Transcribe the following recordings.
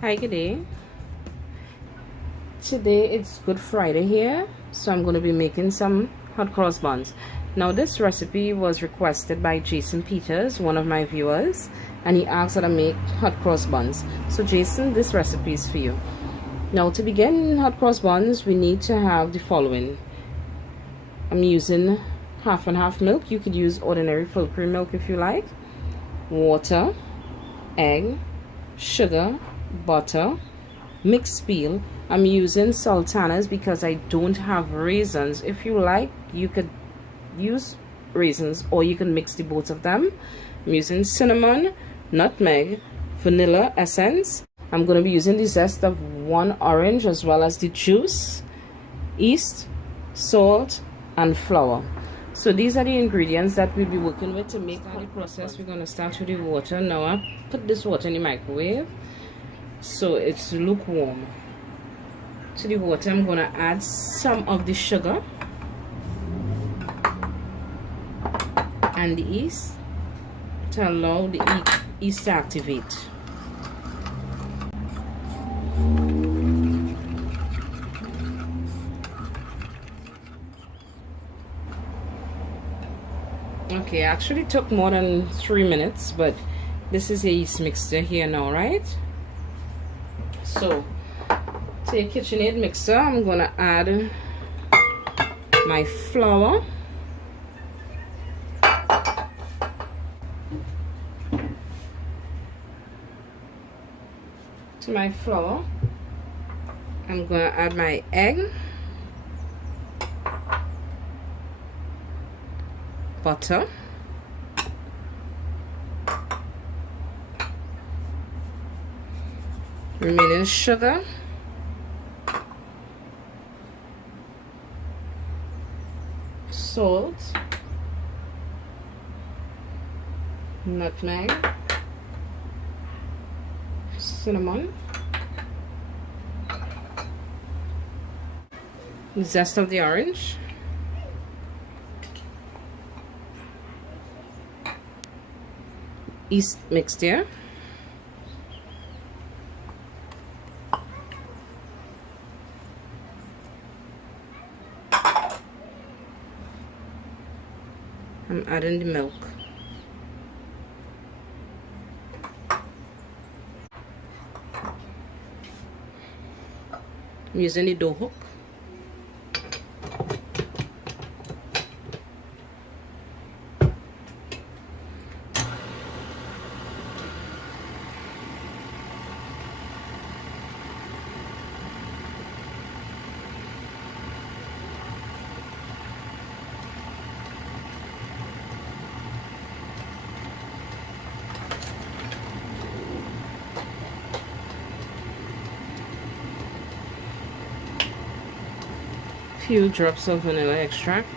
Hi, good day. Today it's Good Friday here, so I'm going to be making some hot cross buns. Now this recipe was requested by Jason Peters, one of my viewers, and he asked that I make hot cross buns. So Jason, this recipe is for you. Now to begin hot cross buns, we need to have the following. I'm using half and half milk. You could use ordinary full cream milk if you like. Water, egg, sugar, butter, mixed peel. I'm using sultanas because I don't have raisins. If you like, you could use raisins or you can mix the both of them. I'm using cinnamon, nutmeg, vanilla essence. I'm going to be using the zest of one orange as well as the juice, yeast, salt, and flour. So these are the ingredients that we'll be working with to make the process. We're going to start with the water. Now I put this water in the microwave so it's lukewarm. To the water I'm going to add some of the sugar and the yeast to allow the yeast to activate. Okay, actually took more than 3 minutes, but this is a yeast mixture here now, right? So to a KitchenAid mixer, I'm gonna add my flour, to my flour I'm gonna add my egg, butter, remaining sugar, salt, nutmeg, cinnamon, zest of the orange, yeast mixture, I'm adding the milk. I'm using the dough hook. Few drops of vanilla extract.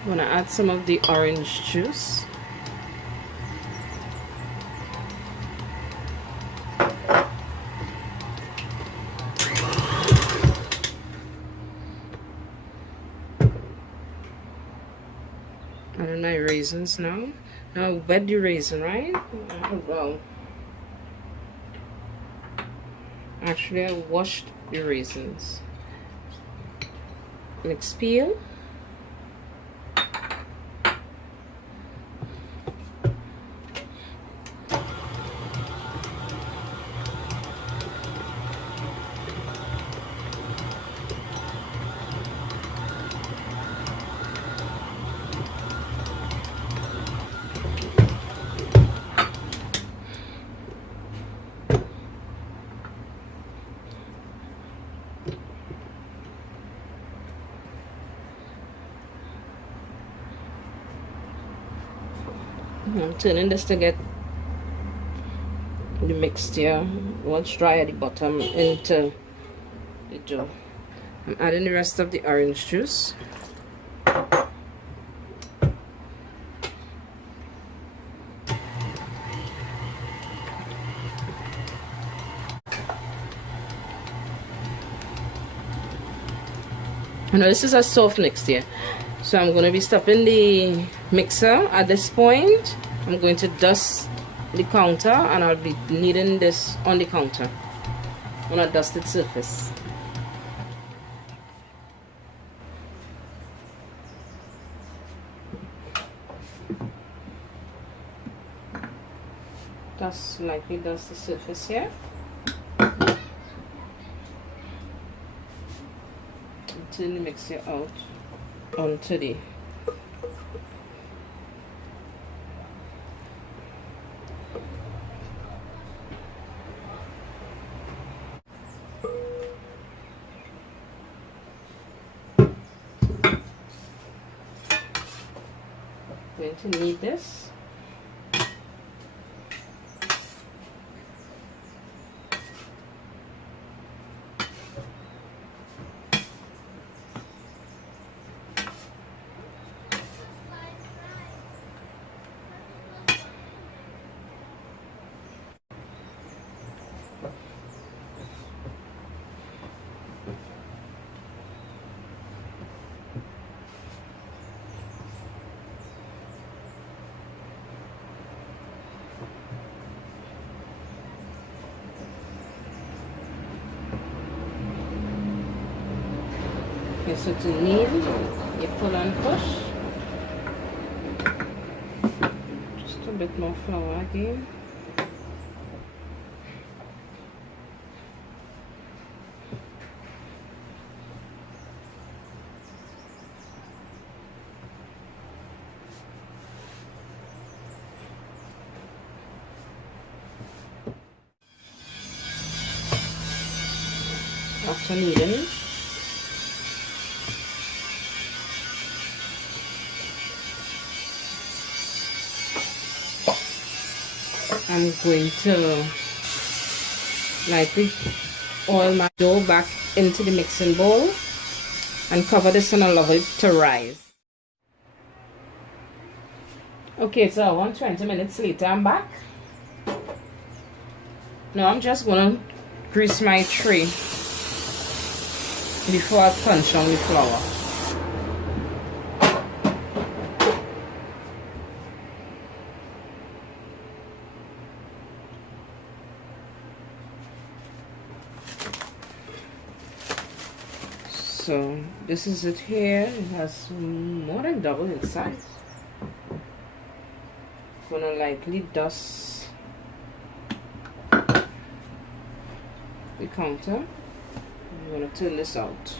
I'm gonna add some of the orange juice. Adding my raisins now. Now wet the raisin, right? Well, actually I washed the raisins. Mix peel. I'm turning this to get the mixture once dry at the bottom into the dough. I'm adding the rest of the orange juice. Now this is a soft mix here, so I'm going to be stopping the mixer at this point. I'm going to dust the counter, and I'll be kneading this on the counter on a dusted surface. Just lightly dust the surface here. Turn the mixer out onto the going to knead this. Okay, so to knead, you pull and push. Just a bit more flour again. After kneading, I'm going to lightly oil my dough back into the mixing bowl and cover this and allow it to rise. Okay, so 120 minutes later, I'm back. Now I'm just going to grease my tray before I punch on the flour. So this is it here. It has more than double in size. I'm gonna lightly dust the counter. I'm gonna turn this out.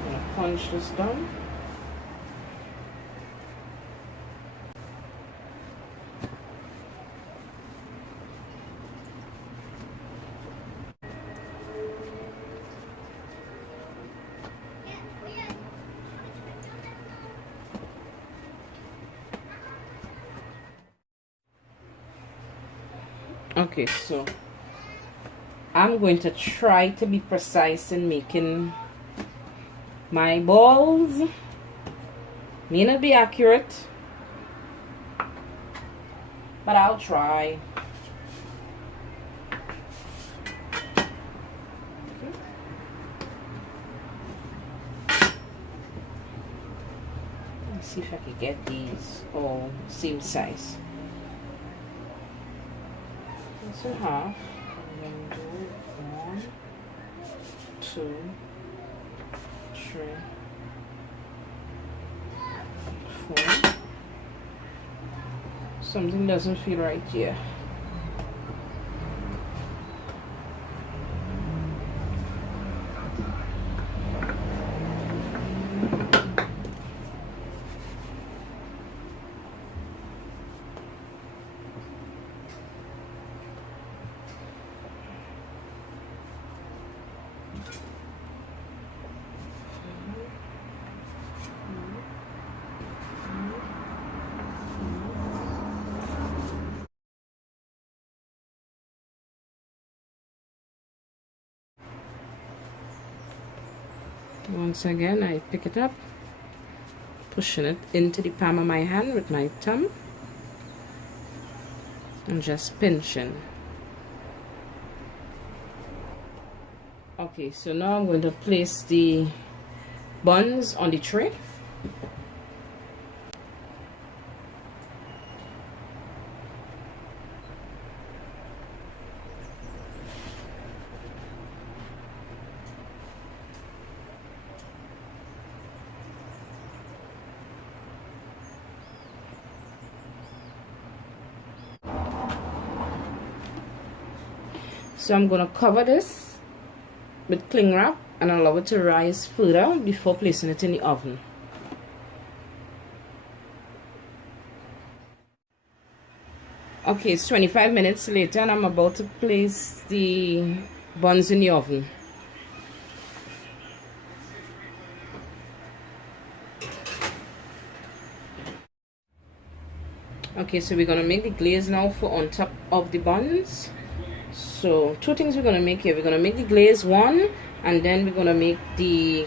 I'm gonna punch this down. Okay, so I'm going to try to be precise in making my balls. May not be accurate, but I'll try. Okay. Let's see if I can get these all same size. So half, and then do 1, 2, 3, 4. Something doesn't feel right here. Once again, I pick it up, pushing it into the palm of my hand with my thumb, and just pinching. Okay, so now I'm going to place the buns on the tray. So I'm going to cover this with cling wrap and allow it to rise further before placing it in the oven. Okay, it's 25 minutes later and I'm about to place the buns in the oven. Okay, so we're going to make the glaze now for on top of the buns. So two things we're going to make here. We're going to make the glaze one, and then we're going to make the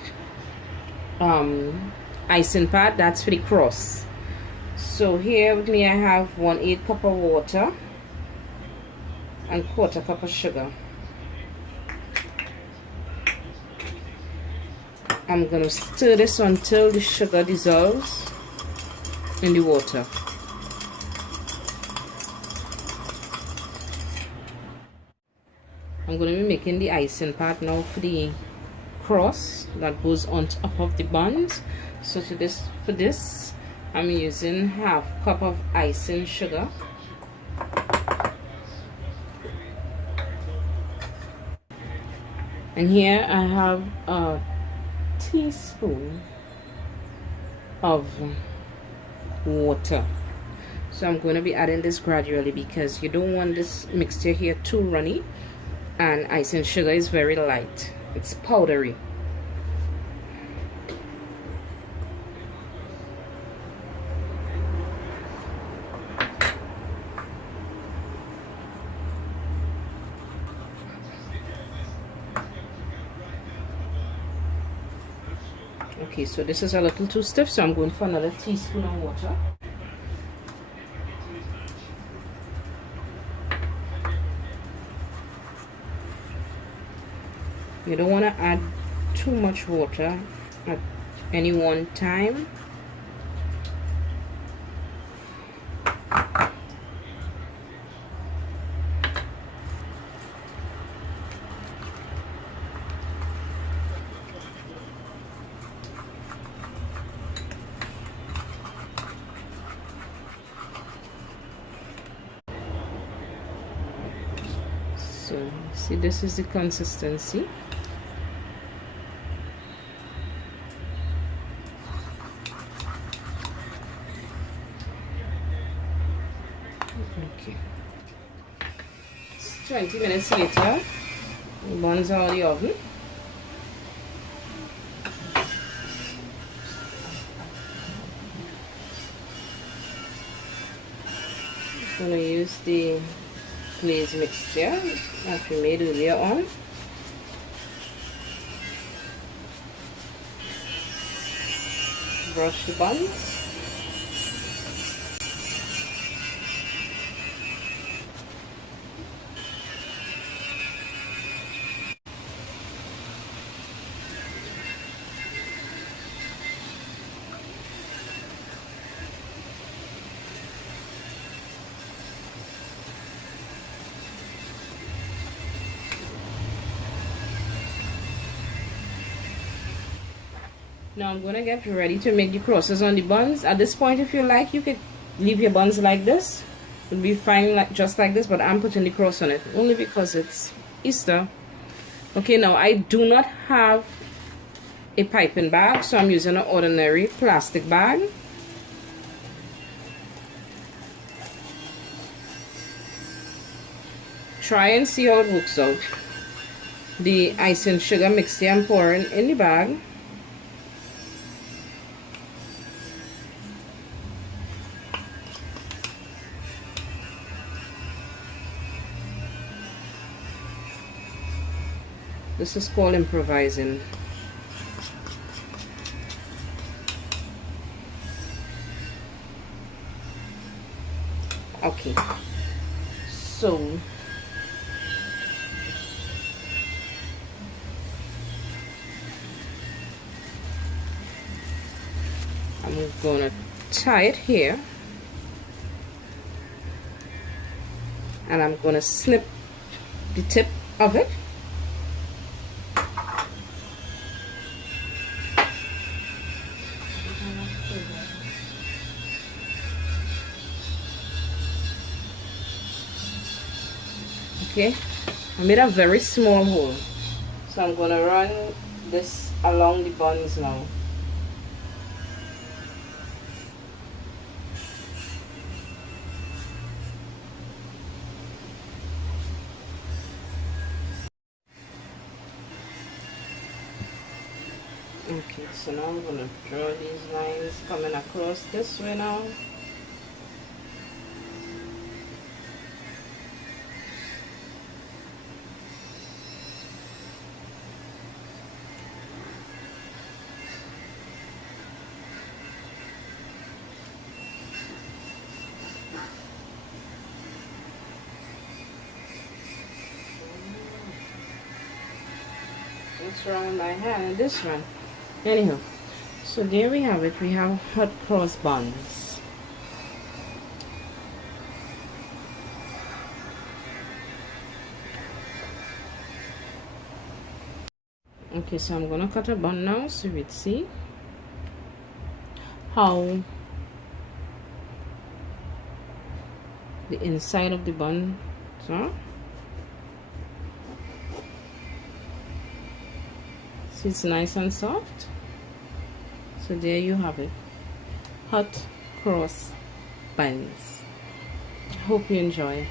icing part. That's for the cross. So here with me I have 1/8 cup of water and 1/4 cup of sugar. I'm going to stir this until the sugar dissolves in the water. I'm going to be making the icing part now for the cross that goes on top of the buns. So for this I'm using 1/2 cup of icing sugar, and here I have a teaspoon of water. So I'm going to be adding this gradually because you don't want this mixture here too runny, and icing sugar is very light, it's powdery. Okay, so this is a little too stiff, so I'm going for another teaspoon of water. You don't want to add too much water at any one time. So see, this is the consistency. Okay, it's 20 minutes later. The buns are in the oven. I'm going to use the glaze mixture that we made earlier on. Brush the buns. Now I'm going to get ready to make the crosses on the buns. At this point, if you like, you could leave your buns like this. It would be fine, like just like this, but I'm putting the cross on it only because it's Easter. Okay, now I do not have a piping bag, so I'm using an ordinary plastic bag. Try and see how it works out. The icing sugar mixture I'm pouring in the bag. This is called improvising. Okay, so I'm gonna tie it here, and I'm gonna snip the tip of it. Okay, I made a very small hole, so I'm gonna run this along the buns now. Okay, so now I'm gonna draw these lines coming across this way now. What's wrong with my hand and this one? Anyhow, so there we have it. We have hot cross buns. Okay, so I'm gonna cut a bun now so we'd see how the inside of the bun. So see, it's nice and soft. So there you have it, hot cross buns. Hope you enjoy.